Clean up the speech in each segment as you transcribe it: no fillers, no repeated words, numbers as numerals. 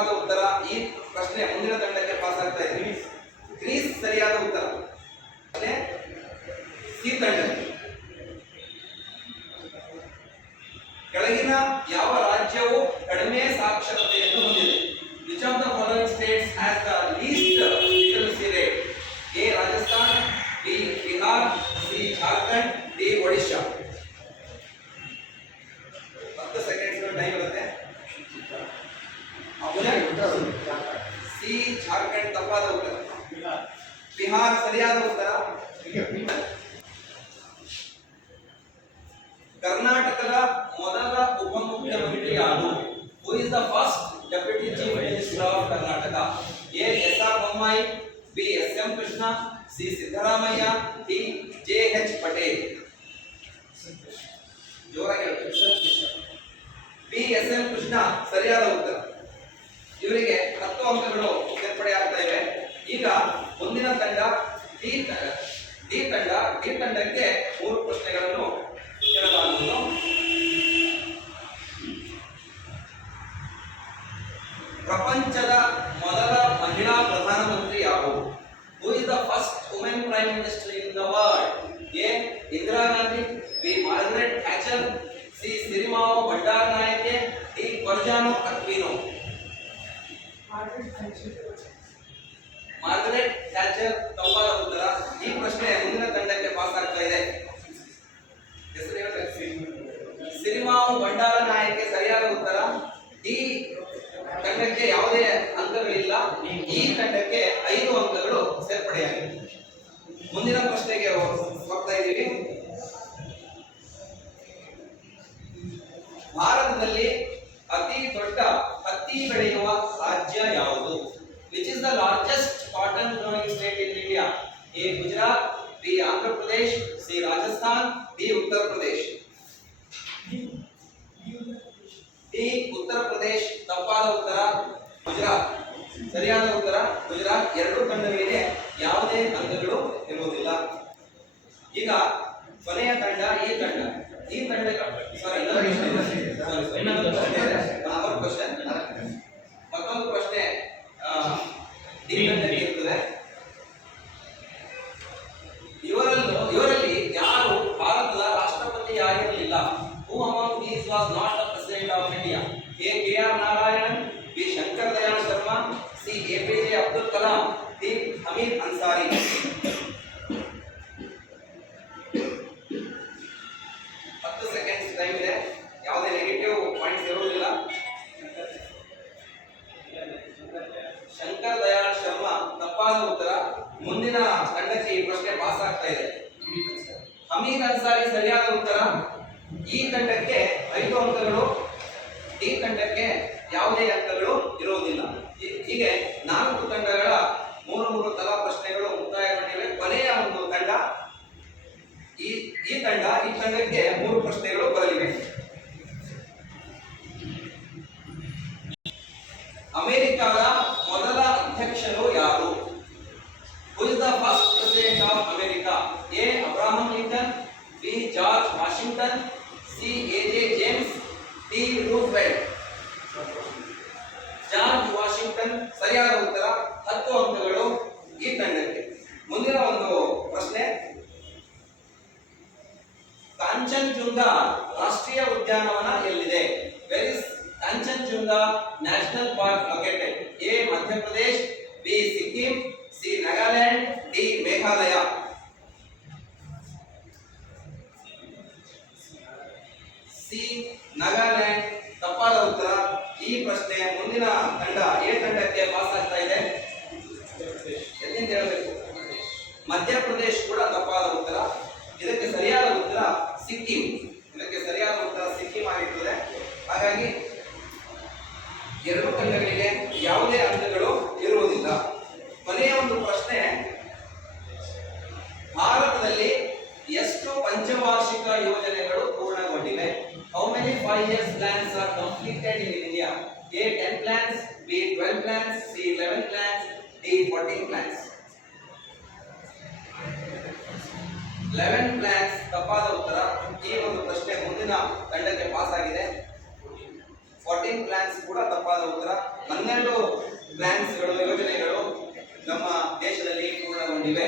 ತಪ್ಪಾದ ಉತ್ತರ. ಈ ಪ್ರಶ್ನೆ ಮುಂದಿನ ತಂಡಕ್ಕೆ ಪಾಸ್ ಆಗ್ತಾ ಇದೆ. ಗ್ರೀಸ್ ಸರಿಯಾದ ಉತ್ತರ. ಸಿ ತಂಡಕ್ಕೆ ಕೆಳಗಿನ ಯಾವ ರಾಜ್ಯವು ಕಡಿಮೆ ಸಾಕ್ಷರತೆಯನ್ನು ಹೊಂದಿದೆ? Which of the following states has the least literacy rate? A Rajasthan, B Bihar, C Jharkhand, D Odisha. 10 seconds time ಇರುತ್ತೆ. ಸಿ ಜಾರ್ಖಂಡ್ ತಪ್ಪಾದ ಉತ್ತರ. ಬಿಹಾರ್ ಸರಿಯಾದ ಉತ್ತರ. ಕರ್ನಾಟಕದ ಮೊದಲ ಉಪಮುಖ್ಯಮಂತ್ರಿ ಯಾರು? Who is the first deputy chief minister of Karnataka? A S R Bommai, B S M Krishna, C Siddaramaiah, D J H Patel. ಜೋರಾಗಿ ಹೇಳ್ಬೇಕು. ಬಿ ಎಸ್ ಎಂ ಕೃಷ್ಣ ಸರಿಯಾದ ಉತ್ತರ. ಇವರಿಗೆ 10 ಅಂಕಗಳು ಸೇರ್ಪಡೆ ಆಗ್ತಾ ಇವೆ. ಈಗ ಮುಂದಿನ ತಂಡ ಡಿ ತಂಡಕ್ಕೆ 3 ಪ್ರಶ್ನೆಗಳನ್ನು ಕೇಳಲಾಗುವುದು. ಪ್ರಪಂಚದ ಮೊದಲ ಮಹಿಳಾ ಪ್ರಧಾನಮಂತ್ರಿ ಯಾರು? Who is the first women prime minister in the world? A Indira Gandhi, B Margaret Thatcher, C Sirimavo Bandaranaike, D Corazon Aquino. Margaret Thatcher ತಪ್ಪಾದ ಉತ್ತರ. ಈ ಪ್ರಶ್ನೆ ಮುಂದಿನ ತಂಡಕ್ಕೆ ಪಾಸ್ ಆಗ್ತಾ ಇದೆ. ಸಿರಿಮಾವು ಬಂಡಾರನಾಯಕೆ ಸರಿಯಾದ ಉತ್ತರ. ಡಿ ತಂಡಕ್ಕೆ ಯಾವುದೇ ಅಂಕಗಳಿಲ್ಲ. ಈ ತಂಡಕ್ಕೆ 5 ಅಂಕಗಳು ಸೇರ್ಪಡೆಯಾಗಿವೆ. ಮುಂದಿನ ಪ್ರಶ್ನೆಗೆ ಹೋಗ್ತಾ ಇದ್ದೀವಿ. ಭಾರತದಲ್ಲಿ ಅತಿ ದೊಡ್ಡ ಹತ್ತಿ ಬೆಳೆಯುವ ರಾಜ್ಯ ಯಾವುದು? Which is the largest cotton growing state in India? A Gujarat, B Andhra Pradesh, C Rajasthan, D Uttar Pradesh. D Uttar Pradesh ತಪ್ಪಾದ ಉತ್ತರ. ಗುಜರಾತ್ ಸರಿಯಾದ ಉತ್ತರ. ಗುಜರಾತ್. 2 ತಂಡಗಳಿಗೆ ಯಾವುದೇ ಅಂಕಗಳು ಇರುವುದಿಲ್ಲ. ಈಗ ಕೊನೆಯ ತಂಡ ಈ ತಂಡ ಮತ್ತೊಂದು ಪ್ರಶ್ನೆ ಡಿ ತಂಡಕ್ಕೆ ಇರ್ತದೆ. ಇವರಲ್ಲಿ ಯಾರು ಭಾರತದ ರಾಷ್ಟ್ರಪತಿಯಾಗಿರಲಿಲ್ಲ? Who among these was not the president of India? A. K.R. Narayan, B. Shankar Dayal Sharma, C. APJ Abdul Kalam, D. Hamid Ansari. 10 seconds time ಇದೆ. ಯಾವುದೇ ನೆಗೆಟಿವ್ ಪಾಯಿಂಟ್ಸ್ ಇರುವುದಿಲ್ಲ. ಶಂಕರ್ ದಯಾಳ್ ಶರ್ಮಾ ತಪ್ಪಾದ ಉತ್ತರ. ಮುಂದಿನ ತಂಡಕ್ಕೆ ಈ ಪ್ರಶ್ನೆ ಪಾಸ್ ಆಗ್ತಾ ಇದೆ. ಹಮೀದ್ ಅನ್ಸಾರಿ ಸರಿಯಾದ ಉತ್ತರ. ಈ ತಂಡಕ್ಕೆ 5 ಅಂಕಗಳು. ಡಿ ತಂಡಕ್ಕೆ ಯಾವುದೇ ಅಂಕಗಳು ಇರುವುದಿಲ್ಲ. ಹೀಗೆ 4 ತಂಡಗಳ 3 ತಲಾ ಪ್ರಶ್ನೆಗಳು ಮುಕ್ತಾಯಗೊಂಡಿವೆ. ಕೊನೆಯ ಒಂದು ತಂಡ ಈ ತಂಡಕ್ಕೆ 3 ಪ್ರಶ್ನೆಗಳು ಬರಲಿವೆ. ಅಮೆರಿಕದ ಮೊದಲ ಅಧ್ಯಕ್ಷರು ಯಾರು? Who is the first president of America? A. Abraham Lincoln, B. George Washington, C. A.J. James, D. Roosevelt. George Washington ಸರಿಯಾದ ಉತ್ತರ. 10 ಅಂಕಗಳು ಈ ತಂಡಕ್ಕೆ. ಮುಂದಿನ ಒಂದು ಪ್ರಶ್ನೆ. ಕಾಂಚನಜುಂಗಾ ರಾಷ್ಟ್ರೀಯ ಉದ್ಯಾನವನ ಎಲ್ಲಿದೆ? Where is Kanchenjunga national park located? A Madhya Pradesh, B Sikkim, C Nagaland, D Meghalaya. C Nagaland ತಪ್ಪಾದ ಉತ್ತರ. ಈ ಪ್ರಶ್ನೆ ಮುಂದಿನ ತಂಡ ಎ ತಂಡಕ್ಕೆ ಪಾಸ್ ಆಗ್ತಾ ಇದೆ. ಎಲ್ಲಿಂದ ಹೇಳಬೇಕು? ಮಧ್ಯಪ್ರದೇಶ್ ಕೂಡ ತಪ್ಪಾದ ಉತ್ತರ. ಇದಕ್ಕೆ ಸರಿಯಾದ ಉತ್ತರ ಸಿಕ್ಕಿಂ. ಆಗಿರುತ್ತದೆ. ಹಾಗಾಗಿ 2 ತಂಡಗಳಿಗೆ ಯಾವುದೇ ಅಂಕಗಳು ಇರುವುದಿಲ್ಲ. ಕೊನೆಯ ಒಂದು ಪ್ರಶ್ನೆ, ಭಾರತದಲ್ಲಿ ಎಷ್ಟು ಪಂಚವಾರ್ಷಿಕ ಯೋಜನೆಗಳು ಪೂರ್ಣಗೊಂಡಿವೆ? How many 5 years plans are completed in India? A 10 plans, B 12 plans, C 11 plans, D 14 plans. 11 plans ತಪ್ಪಾದ ಉತ್ತರ. ಈ ಒಂದು ಪ್ರಶ್ನೆ ಮುಂದಿನ ತಂಡಕ್ಕೆ ಪಾಸ್ ಆಗಿದೆ. 14 plans ಕೂಡ ತಪ್ಪಾದ ಉತ್ತರ. 12 ಗ್ರಾಂಟ್ಸ್ಗಳು ಯೋಜನೆಗಳು ನಮ್ಮ ದೇಶದಲ್ಲಿ ಪೂರ್ಣಗೊಂಡಿವೆ.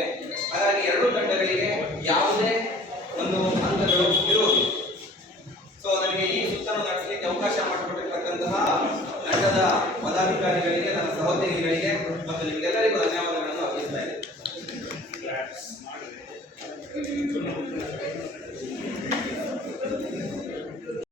ಹಾಗಾಗಿ ಎರಡು ತಂಡಗಳಿಗೆ ಯಾವುದೇ ಒಂದು ಅಂಕಗಳು ಇರುವುದು. ಸೊ ನನಗೆ ಈ ಸುತ್ತನ್ನು ನಡೆಸಲಿಕ್ಕೆ ಅವಕಾಶ ಮಾಡಿಕೊಟ್ಟಿರ್ತಕ್ಕಂತಹ ತಂಡದ ಪದಾಧಿಕಾರಿಗಳಿಗೆ, ನನ್ನ ಸಹೋದ್ಯೋಗಿಗಳಿಗೆ ಮತ್ತು ನಿಮಗೆಲ್ಲರಿಗೂ